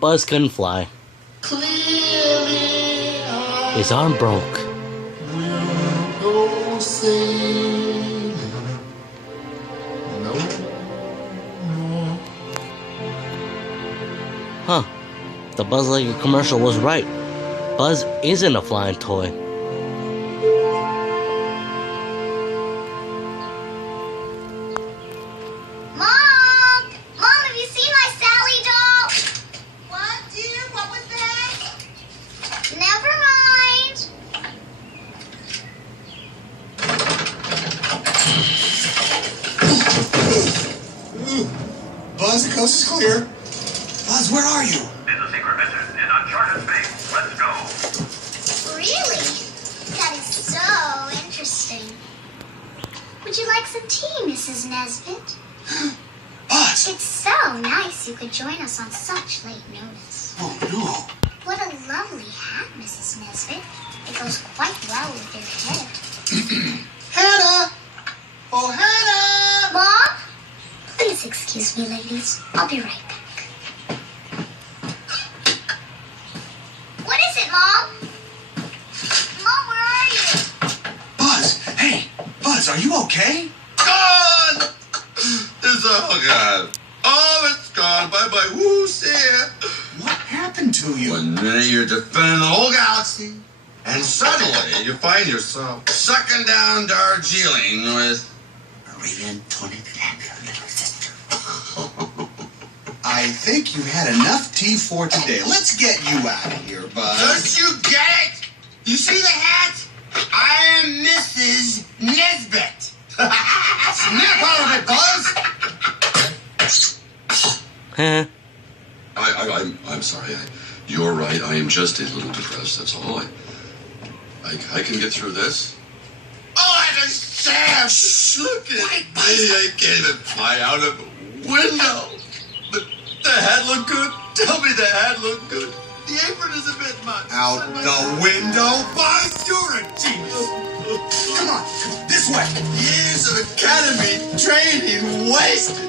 Buzz couldn't fly. His arm broke. Huh. The Buzz Lightyear commercial was right. Buzz isn't a flying toy. Mom! Mom, have you seen my Sally doll? What, dear? What was that? Never mind. Buzz, the coast is clear. Buzz, where are you? In the secret mission in uncharted space. Let's go. Really? That is so interesting. Would you like some tea, Mrs. Nesbit? Buzz! It's so nice you could join us on such late notice. Oh, no. What a lovely hat, Mrs. Nesbit. It goes quite well with your head. Hannah! Oh, Hannah! Mom? Please excuse me, ladies. I'll be right back. What is it, Mom? Mom, where are you? Buzz! Hey! Buzz, are you okay? Gone! It's all gone. Oh, it's gone. Bye-bye. Woo, see ya. What happened to you? One minute you're defending the whole galaxy, and suddenly you find yourself sucking down Darjeeling with Maria Antoinette, your little sister. I think you had enough tea for today. Let's get you out of here, Buzz. Don't you get it? You see the hat? I am Mrs. Nesbit. Snap out of it, Buzz. Huh? I'm sorry. You're right. I am just a little depressed. That's all. I can get through this. Oh, I understand. Look at me. I can't even fly out of a window. The hat looked good. Tell me the hat looked good. The apron is a bit much. Out the window? Buzz, you're a genius. Come on, this way. Years of academy training wasted.